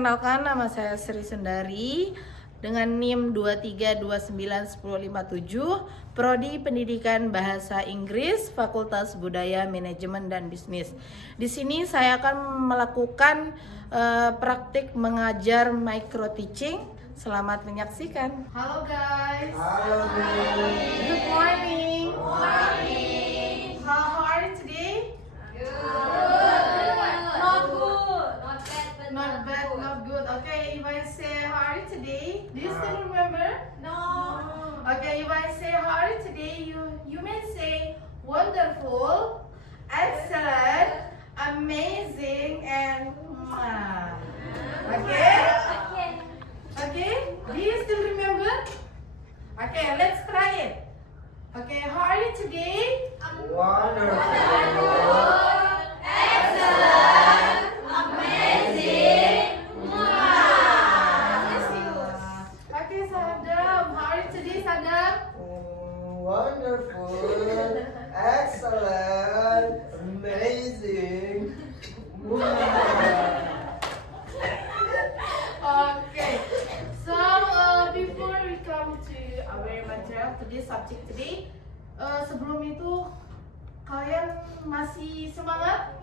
Perkenalkan, nama saya Sri Sundari dengan NIM 23291057, Prodi Pendidikan Bahasa Inggris, Fakultas Budaya, Manajemen dan Bisnis. Di sini saya akan melakukan praktik mengajar micro teaching. Selamat menyaksikan. Halo guys. Halo guys. Good morning. Good morning. How are you today? Not bad, not good. Okay, if I say how are you today, do you still remember? No. Okay, if I say how are you today, you may say wonderful, excellent, amazing, and mwah. Okay? Okay? Do you still remember? Okay, let's try it. Okay, how are you today? Wonderful. Okay, Sadam, how are you today, Sadam? Wonderful. Excellent. Amazing. Okay, so before we come to our material to this subject today, sebelum itu kalian masih semangat?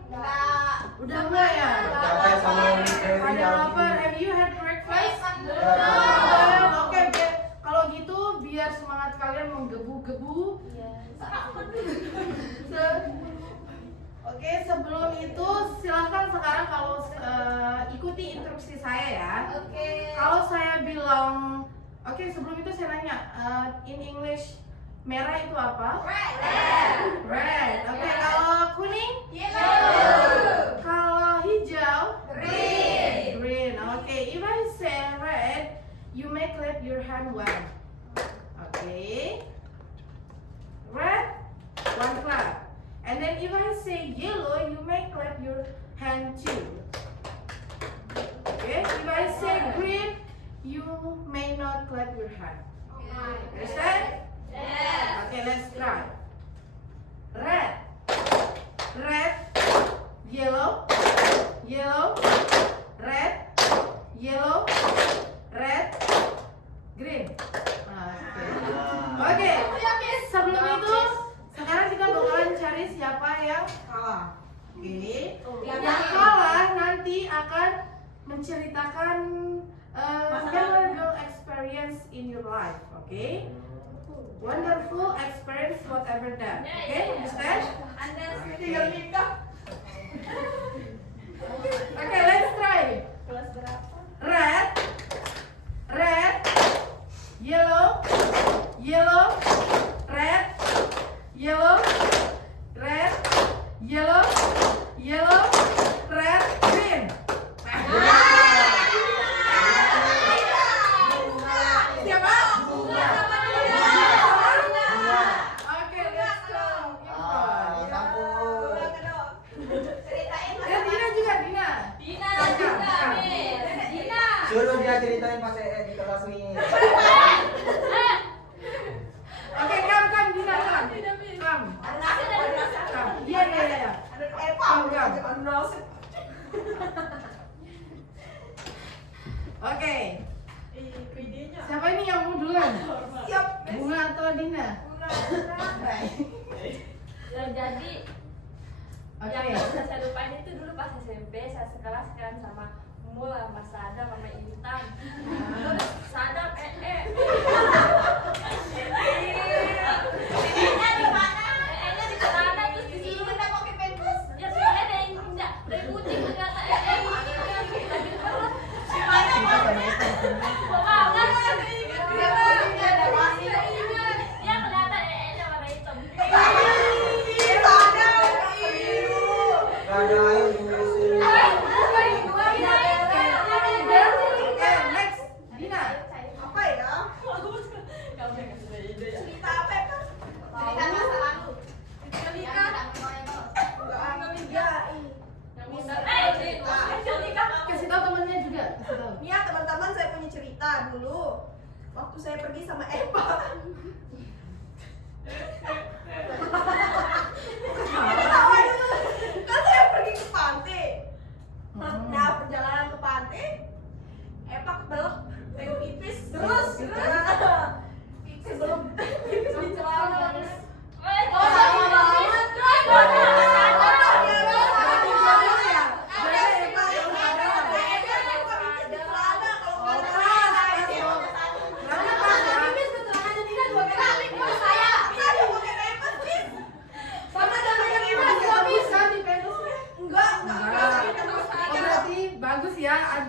Udah enggak ya? Capek sama materi Pada tadi. lapar? Have you had breakfast? Oke, kalau gitu biar semangat kalian menggebu-gebu. Oke, sebelum itu silakan sekarang kalau ikuti instruksi saya ya. Kalau saya bilang, oke, sebelum itu saya nanya, in English merah itu apa? Red. Oke, kalau kuning? Kalau hijau? Green. Oke, if I say red, you may clap your hand one. Oke. Red, one clap. And then if I say yellow, you may clap your hand two. Okay, if I say green, you may not clap your hand. Understand? Okay, let's try. Red, yellow, red, yellow, red, green. Oke. Sebelum itu, sekarang kita bakalan cari siapa yang kalah. Oke. Yang kalah nanti akan menceritakan memorable experience in your life. Oke. Wonderful experience whatever that. Okay, understand? Tinggal nikah. Okay, let's try. Red, yellow, red, yellow, red, red, green. Okay, let's go. Ya, Dina juga, Dina. Suruh dia ceritain pas di kelas nih. Oke, come, Dina, come. Iya. Oke. Siapa ini yang mau duluan? Bunga atau Dina? Jadi Oke. yang bisa saya lupain itu dulu pas SMP saya sekelas kan sama Mul, sama Sadam, sama Intan. Sadam nya di celana terus disuruh ya soalnya ada yang enggak dari kucing ternyata ya kelihatan nya warna hitam. Gak ada air di WC. Oke, next. Dina. Kasih tahu temennya juga. Kasih tahu. Ya teman-teman, saya punya cerita dulu waktu saya pergi sama Eva. Ketawa dulu. Kan saya pergi ke pantai. Nah perjalanan ke pantai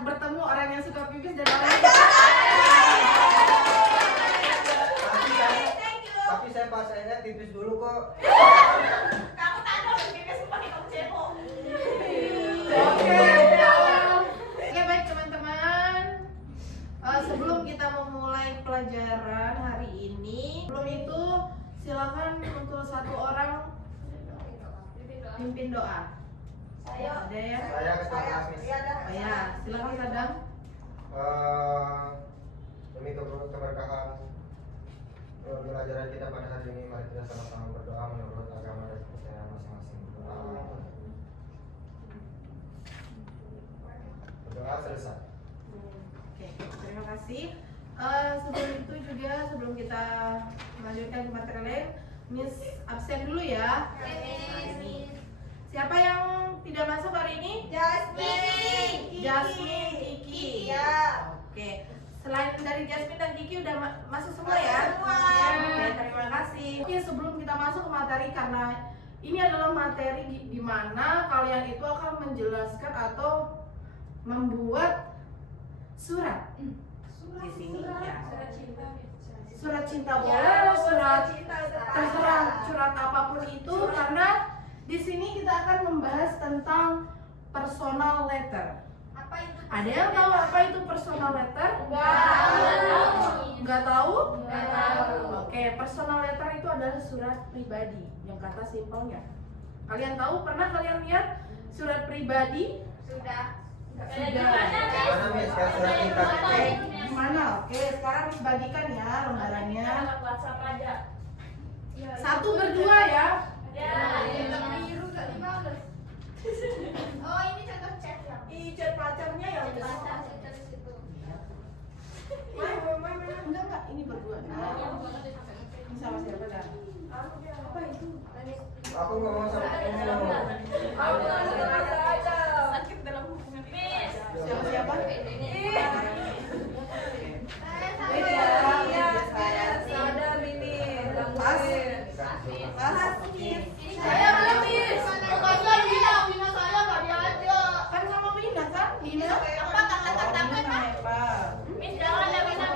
bertemu orang yang suka pipis dan orang yang Tapi saya pas saya tipis dulu kok. Kamu tak ada pipis pakai kamu cebok. Oke, baik teman-teman. Sebelum kita memulai pelajaran hari ini, sebelum itu silakan untuk satu orang pimpin doa. Saya. Ada ya? Saya ketua kelas, Miss. Iya dah. Oh ya, silakan Sadam. Demi keberkahan pelajaran kita pada hari ini, mari kita sama-sama berdoa menurut agama dan kepercayaan masing-masing. Berdoa selesai. Oke, terima kasih. Sebelum itu juga, sebelum kita melanjutkan ke materi lain, Miss absen dulu ya. Ini. Siapa yang tidak masuk hari ini? Jasmine. Jasmine, Kiki. Ya. Oke. Selain dari Jasmine dan Kiki udah masuk semua ya? Semua. Oke, terima kasih. Oke, sebelum kita masuk ke materi, karena ini adalah materi di mana kalian itu akan menjelaskan atau membuat surat di sini ya. Surat cinta boleh, surat terserah, surat apapun itu, karena di sini kita akan membahas tentang personal letter. Apa itu? Ada yang tahu apa itu personal letter? Nggak tahu? Oke, personal letter itu adalah surat pribadi yang kata simpelnya. Kalian tahu? Pernah kalian lihat surat pribadi? Sudah. Mana Miss? Kayak surat cinta gitu. Gimana? Oke, sekarang dibagikan ya lembarannya. WhatsApp aja. Satu berdua ya. Biru gak dibales. Oh ini contoh chat ya. Ih, chat pacarnya ya. Enggak, ini berdua. Ini sama siapa dah? Apa itu? Aku ngomong sama kamu. Sakit dalam hubungan Miss. Siapa siapa? Saya belum Miss. Kan sama Wina kan? Wina. Apa kata-kata apa? Miss jangan ada Wina.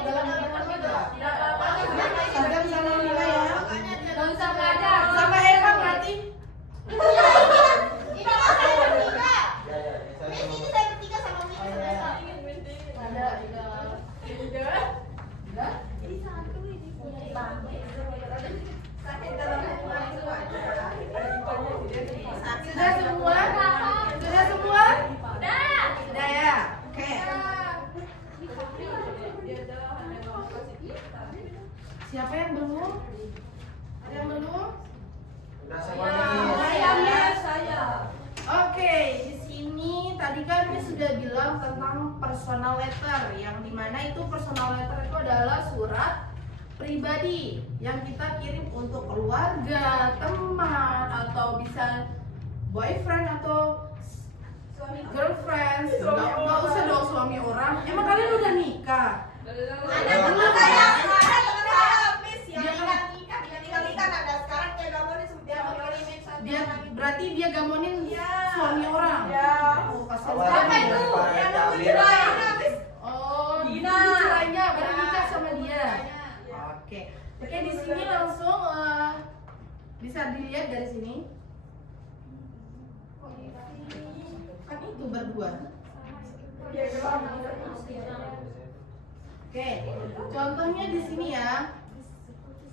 Sadam sama Wina ya. Gak usah belajar. Sama Eva berarti. Ini kan saya bertiga. Ya, ya, saya Miss ngomong. ini saya bertiga sama Miss. Oh, ya. Ada. Udah? Jadi satu ini punya sakit dalam hubungan itu aja. Sudah semua? Sudah semua? Udah. Sudah ya. Oke. Siapa yang belum? Ada yang belum? Udah semuanya. Saya. Oke, di sini tadi kan Miss sudah bilang tentang personal letter, yang dimana itu personal letter itu adalah surat pribadi yang kita kirim untuk keluarga, teman, atau bisa boyfriend atau girlfriend. Nggak usah dong suami orang. Emang kalian udah nikah? Ada teman saya, Miss yang nikah ada sekarang dia gamonin dia mau kirimin Dia berarti dia gamonin suami orang. Ya. Oh, kasihan Awalnya sekali. dia Yang cabai. nunggu cerai, Miss. Oh, Dina. cerainya baru nikah sama dia. Oke, oke di sini langsung bisa dilihat dari sini. Kan itu berdua. Oke, contohnya di sini ya.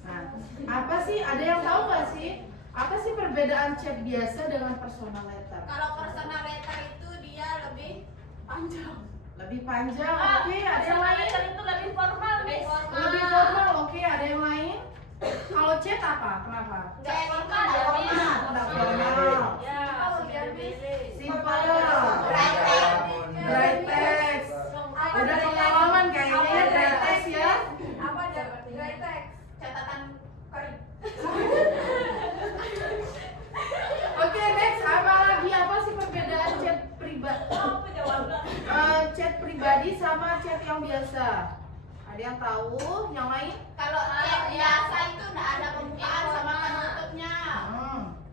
Nah, apa sih? Ada yang tahu nggak sih? Apa sih perbedaan chat biasa dengan personal letter? Kalau personal letter itu dia lebih panjang. Lebih panjang. Oke, ada yang lain? Itu lebih formal Miss. Lebih formal. Oke, ada yang lain? Kalau chat apa? Kenapa? Nggak formal, ya, Miss. Nggak formal. Ya, biar pilih. Simple. Dry Dry text. Udah pengalaman kayaknya ya dry text ya. Apa aja? Dry text. Catatan kering. Oke, next apa lagi? Apa sih perbedaan chat pribadi? Apa jawabannya? Chat pribadi sama chat yang biasa. Ada yang tahu? Yang lain? Kalau chat biasa itu nggak ada pembukaan sama penutupnya.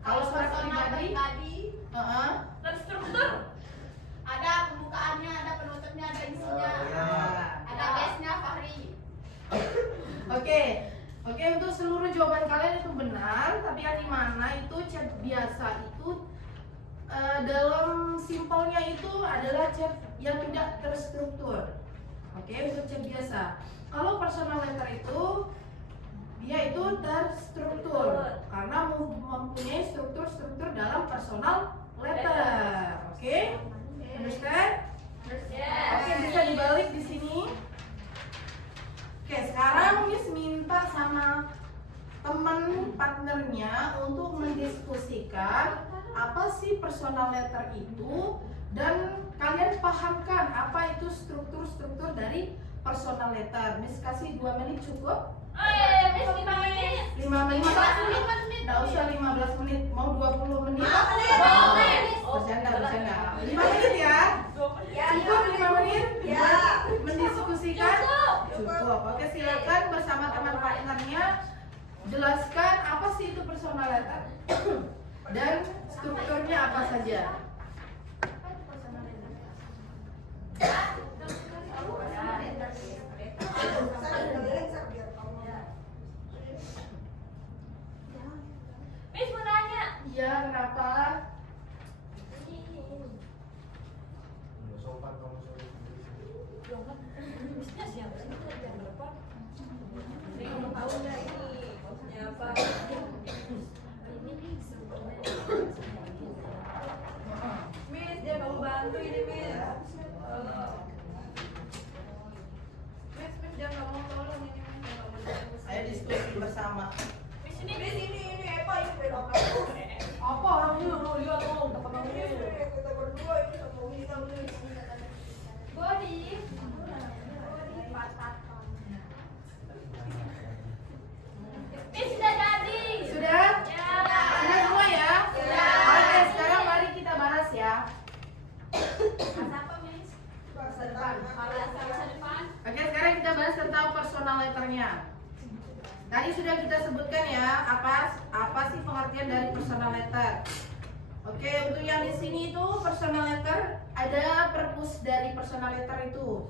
Kalau surat personal pribadi? pribadi Heeh. Terstruktur. ada pembukaan pembukaannya, ada penutupnya, ada isinya. Ada guestnya Fahri. Oke, untuk seluruh jawaban kalian itu benar, tapi yang dimana itu chat biasa itu dalam simpelnya itu adalah chat yang tidak terstruktur. Oke, untuk chat biasa. Kalau personal letter itu dia itu terstruktur karena mempunyai struktur dalam personal letter. Oke? Understand? Oke, bisa dibalik di sini. Oke, sekarang Miss minta sama teman partnernya untuk mendiskusikan apa sih personal letter itu dan kalian pahamkan apa itu struktur dari personal letter. Miss kasih 2 menit cukup? Miss 5 menit. 5 menit? Nggak usah 15 menit, mau 20 menit? Bercanda. 5 menit ya? Cukup 5 menit? Mendiskusikan? Cukup. Oke, silakan bersama teman partnernya jelaskan apa sih itu personal letter dan strukturnya apa saja. Miss mau nanya. Iya, kenapa? Sopan kamu Missnya siapa sih? Jam berapa? Tahu nggak ini maksudnya apa? Miss, dia kamu bantu ini Miss. Miss, dia nggak mau tolong ini Miss. Dia nggak mau tolong. Ayo diskusi bersama. Miss ini. Miss ini apa ini belok kamu? Apa orangnya lihat dong, dapat Ini kita berdua ini sama Umi kamu ini. Body. Miss sudah jadi. Sudah? Ya. Sudah semua ya? Oke, sekarang mari kita bahas ya. Bahasa apa, Miss? Bahasa depan. Bahasa depan. Oke, sekarang kita bahas tentang personal letternya. Tadi sudah kita sebutkan ya apa sih pengertian dari personal letter. Oke, untuk yang di sini itu personal letter ada purpose dari personal letter itu.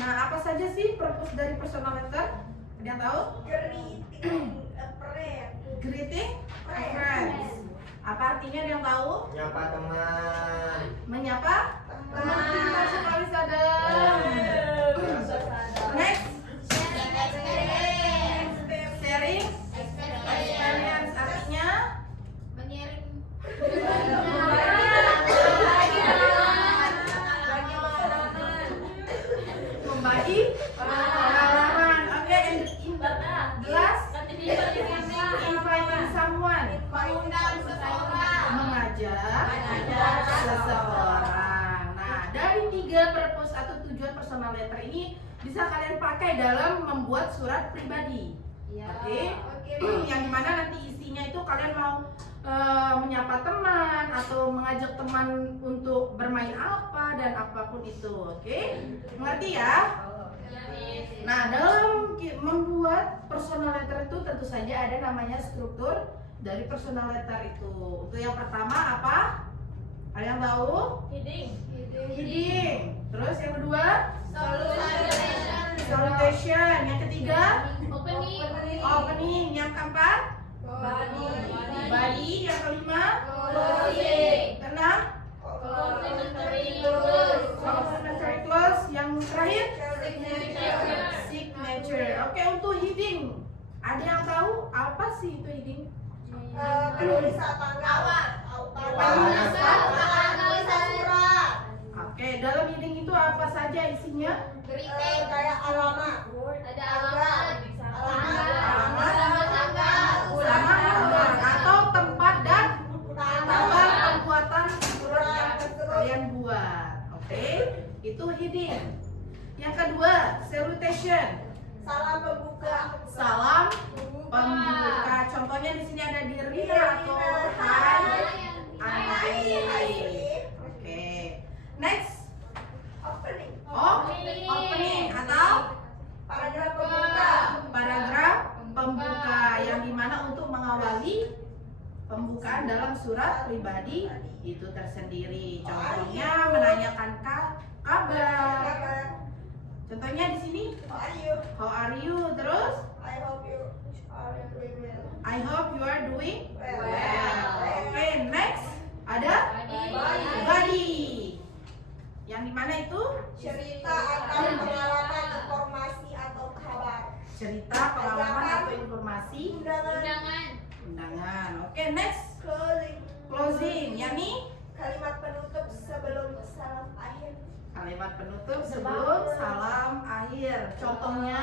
Nah, apa saja sih purpose dari personal letter? Ada yang tahu? Greeting friends. Apa artinya, ada yang tahu? Nyapa teman. Menyapa teman kita sekali sadar. Next, sharing experience artinya membagi pengalaman. Oke, jelas. Inviting someone, mengajak seseorang. Nah, dari 3 purpose atau tujuan personal letter ini bisa kalian pakai dalam membuat surat pribadi. Oke, yang dimana nanti isinya itu kalian mau menyapa teman atau mengajak teman untuk bermain apa dan apapun itu. Oke, mengerti ya? Nah, dalam membuat personal letter itu tentu saja ada namanya struktur dari personal letter itu. Untuk yang pertama apa? Ada yang tahu? Heading. Terus yang kedua? Salutation. Yang ketiga? Opening. Yang keempat? Body. Yang kelima? Keenam? Complimentary clause. Yang terakhir? Signature. Oke, untuk heading, ada yang tahu apa sih itu heading? Penulisan tanggal. Penulisan surat. Oke, dalam heading itu apa saja isinya? Kayak alamat. Sama atau tempat dan tanggal pembuatan surat yang kalian buat. Oke, itu heading. Yang kedua, salutation. Salam pembuka. Salam pembuka. Contohnya di sini ada diri atau hai. Oke. Next, opening atau Paragraf pembuka. paragraf pembuka yang dimana untuk mengawali pembukaan dalam surat pribadi itu tersendiri. Contohnya menanyakan kabar? Kabar. Contohnya di sini, How are you? how are you? Terus, I hope you are doing well. I hope you are doing Well. well. Oke, next ada body. Yang di mana itu? Cerita atau pengalaman, informasi atau kabar. Cerita, pengalaman atau informasi, Undangan. undangan. Oke, next Closing. closing. Yang ini Kalimat penutup sebelum salam akhir. kalimat penutup sebelum salam akhir. Contohnya,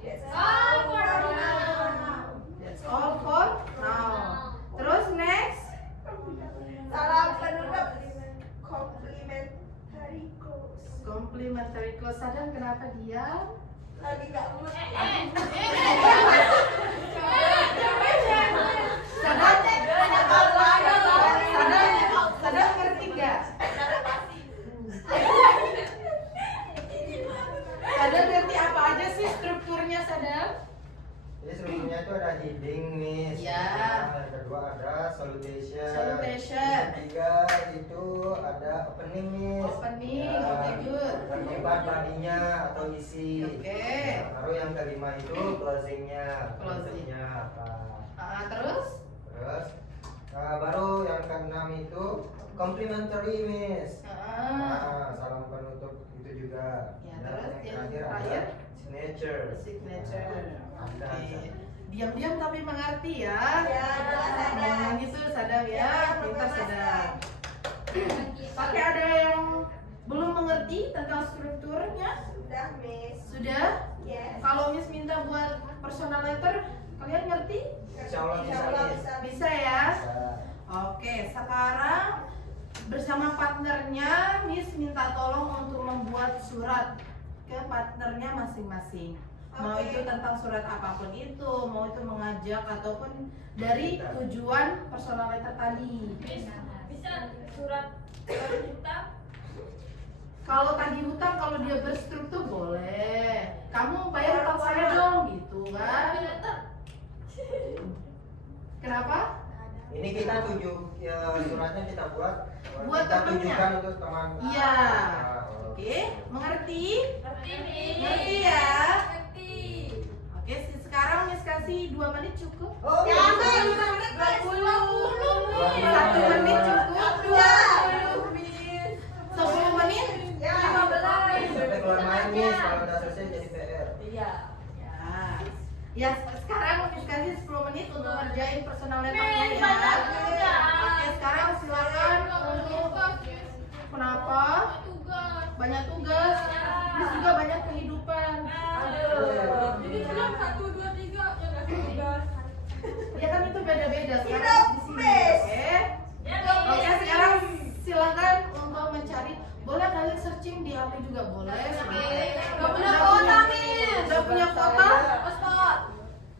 That's all for now. that's all for now. Terus next, Salam penutup complimentary close. complimentary close. Sadam kenapa diam? Lagi gak mood. Sadam ngerti nggak? Sadam ngerti apa aja sih strukturnya Sadam? Jadi strukturnya itu ada heading nih. Ya. Yang kedua ada salutation. Salutation. Yang ketiga itu ada opening nih. Opening, Ya. oke, good. Yang keempat badinya atau isi. Oke. Nah, baru yang kelima itu closingnya. Closing. Closingnya apa? Terus? Terus baru yang keenam itu complimentary miss. Nah, salam penutup itu juga. Ya, Dan terus yang terakhir terakhir? ada signature. Signature. Ada. Oke. Diam-diam tapi mengerti ya. Ya, Sadam. Ngomong gitu Sadam ya, pintar Sadam. Tapi ada yang belum mengerti tentang strukturnya? Sudah, Miss. Sudah? Yes. Kalau Miss minta buat personal letter, kalian ngerti? Insya Allah bisa, Miss. Bisa ya? Bisa. Oke, sekarang bersama partnernya Miss minta tolong untuk membuat surat ke partnernya masing-masing. Mau Oke. itu tentang surat apapun itu, mau itu mengajak ataupun dari tujuan personal letter tadi. Bisa surat hutang. Kalau tagih hutang, kalau dia berstruktur boleh. Kamu bayar hutang saya dong, gitu kan? Kenapa? Ini kita suratnya kita buat Buat kita temannya. tujukan untuk teman. Iya. Nah, Oke, mengerti? Ngerti nih. Ngerti ya? Ngerti. Oke, sekarang Miss kasih 2 menit cukup. Oh, Jangan, iya. 5 menit, Miss. 20. 1 menit cukup. Ya. 10 menit? Ya. 15. Sampai keluar main Miss, kalau udah selesai jadi PR. Iya. Ya. Ya, sekarang Miss kasih 10 menit untuk ngerjain personal letternya Miss, ya. banyak tugas. Oke, sekarang silakan untuk kenapa? Banyak tugas. Miss juga banyak kehidupan. Aduh. Jadi bilang 1, 2, 3 ya nggak sih tugas. Ya kan itu beda-beda Tidak, sekarang di sini. Miss. Oke. Ya Oke, sekarang silakan untuk mencari. Boleh kalian searching di HP juga boleh. Nggak punya kuota, Miss. Udah punya kuota? Hotspot.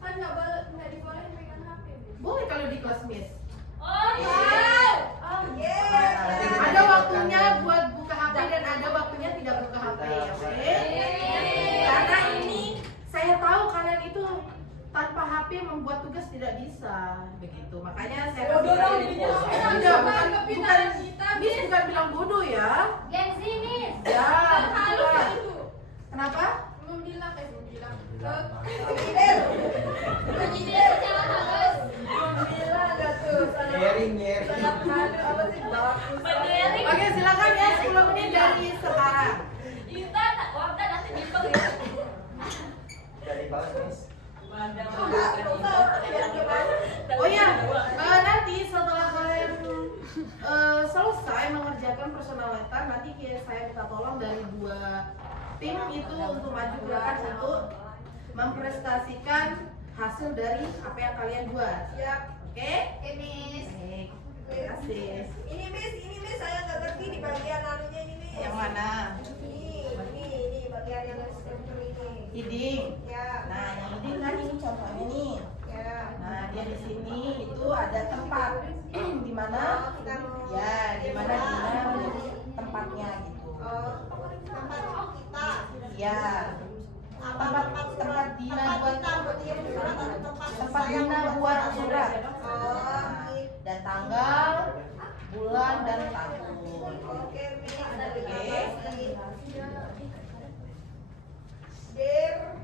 Kan nggak dibolehin pegang HP. Boleh kalau di kelas Miss. Oh, tahu. Yes. Ada waktunya buat buka HP dan ada waktunya tidak buka HP, oke? Karena ini saya tahu kalian itu tanpa HP membuat tugas tidak bisa, begitu. Makanya saya Bodoh dong kasih jadinya. Tidak, bukan Kepintaran kita, Miss bukan bilang bodoh ya. Gengsi, Miss. Ya, Halus bukan. itu. Kenapa? Belum bilang, belum bilang. Penyindir. Secara halus. Nyering. Berdiri. Oke, silakan ya 10 menit dari sekarang. Kita warga nanti bimbang ya. Dari balas Miss. Oh ya, nanti setelah kalian selesai mengerjakan personal letter, nanti saya minta tolong dari 2 tim itu untuk maju ke belakang untuk mempresentasikan hasil dari apa yang kalian buat. Siap. Oke? Miss. Baik, terima kasih. Ini Miss, saya nggak ngerti di bagian anunya ini Miss. Yang mana? Ini bagian yang struktur ini. Heading. Ya. Nah, yang heading kan ini contohnya nih. Ya. Nah, dia di sini itu ada tempat di mana? Kita mau. Ya, di mana menjadi tempatnya gitu. Oh, tempat kita. Ya, tempat Dina buat tempat tempat Dina buat surat. Oh, Dan tanggal bulan dan tahun. Oke, Miss. Dear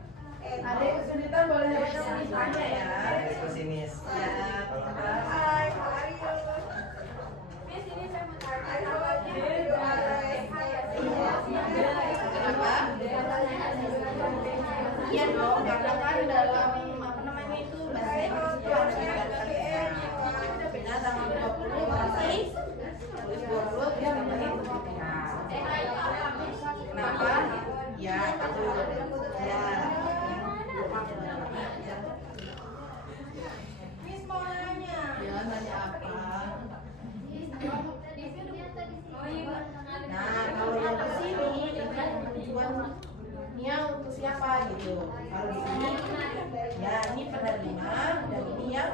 Adik kesulitan boleh baca tulisannya ya. Pesimis. Ya. Hi, how are you? Miss, ini saya mau I tanya. hope you are Kenapa? Iya dong, karena kan dalam apa namanya itu bahasa Inggris itu harus dibacakan ya. Beda tanggal 20 berarti tulis 20 terus tambahin Kenapa? Ya, betul. Ya. Miss mau nanya. Ya, nanya apa? Nah, kalau yang di sini tujuannya untuk siapa gitu. Kalau di sini, ya ini penerima dan ini yang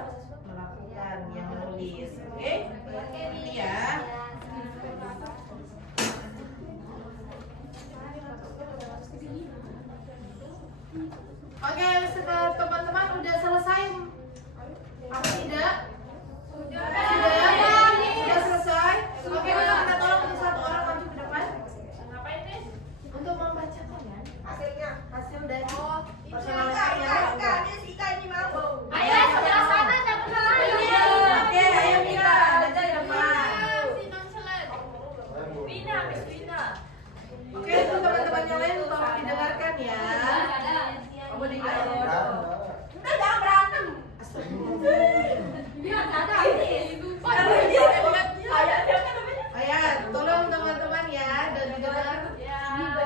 melakukan, yang menulis. Oke? Ini ya. Oke, setelah teman-teman udah selesai apa tidak? Sudah selesai. Oke, kita tolong untuk satu orang maju ke depan Ngapain, Miss? untuk membacakan ya Hasilnya. hasil dari Ika, persoalan Miss Ika ini mau. Ayo, sebelah sana, jangan salah. Oke, ayo Mika, baca di depan. Si nonchalant. Wina, Miss Wina. Oke, untuk teman-teman yang lain tolong didengarkan ya. Kamu dengar. Udah jangan berantem. Biar ada. Ayah, tolong teman-teman ya dan didengar. Ya. Nah,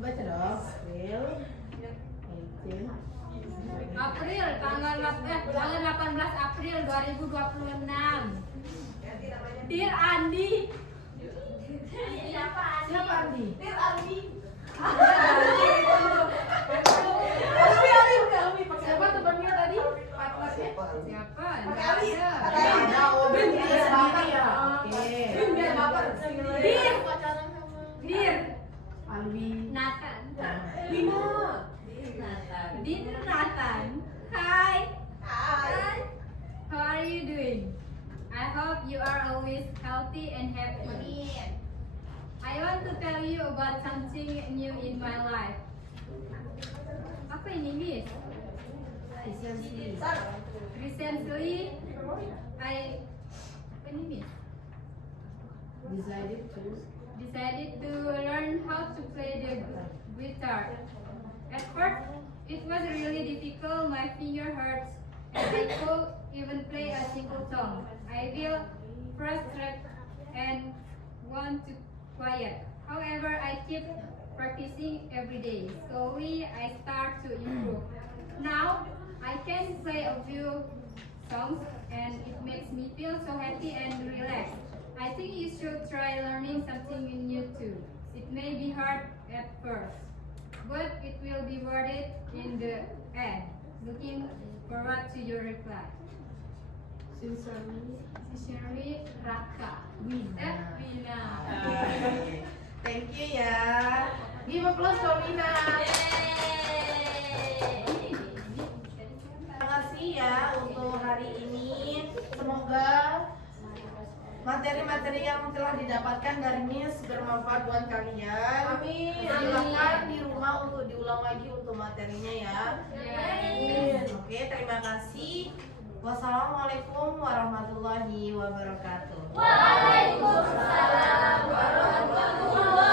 baca dong. April, tanggal 18 April 2026. Dear Andi. Siapa? Siapa Andi? Dear Aldi. Siapa temannya tadi? Partnernya? Siapa? Pakai Ali. Nggak ada. Pakai Ali. Ada, oh berarti dia sendiri ya. Oke. Biar baper. Dear. Dear Alwi. Nathan. Lina. Dear Nathan. Hi. Hai. How are you doing? I hope you are always healthy and happy. I want to tell you about something new in my life. Apa ini, Miss? Recently, apa ini, Miss? Decided to learn how to play the guitar. At first, it was really difficult. My finger hurts, and I could even play a simple song. I feel frustrated and want to quiet. However, I keep practicing every day. Slowly, I start to improve. Now, I can play a few songs, and it makes me feel so happy and relaxed. I think you should try learning something new too. It may be hard at first, but it will be worth it in the end. Looking forward to your reply. Sincerely, Raka. Wina. Thank you ya. Give applause for Wina. Terima kasih ya untuk hari ini. Semoga materi-materi yang telah didapatkan dari Miss bermanfaat buat kalian. Amin. Silakan di rumah untuk diulang lagi untuk materinya ya. Amin. Oke, terima kasih. Wassalamualaikum warahmatullahi wabarakatuh. Waalaikumsalam warahmatullahi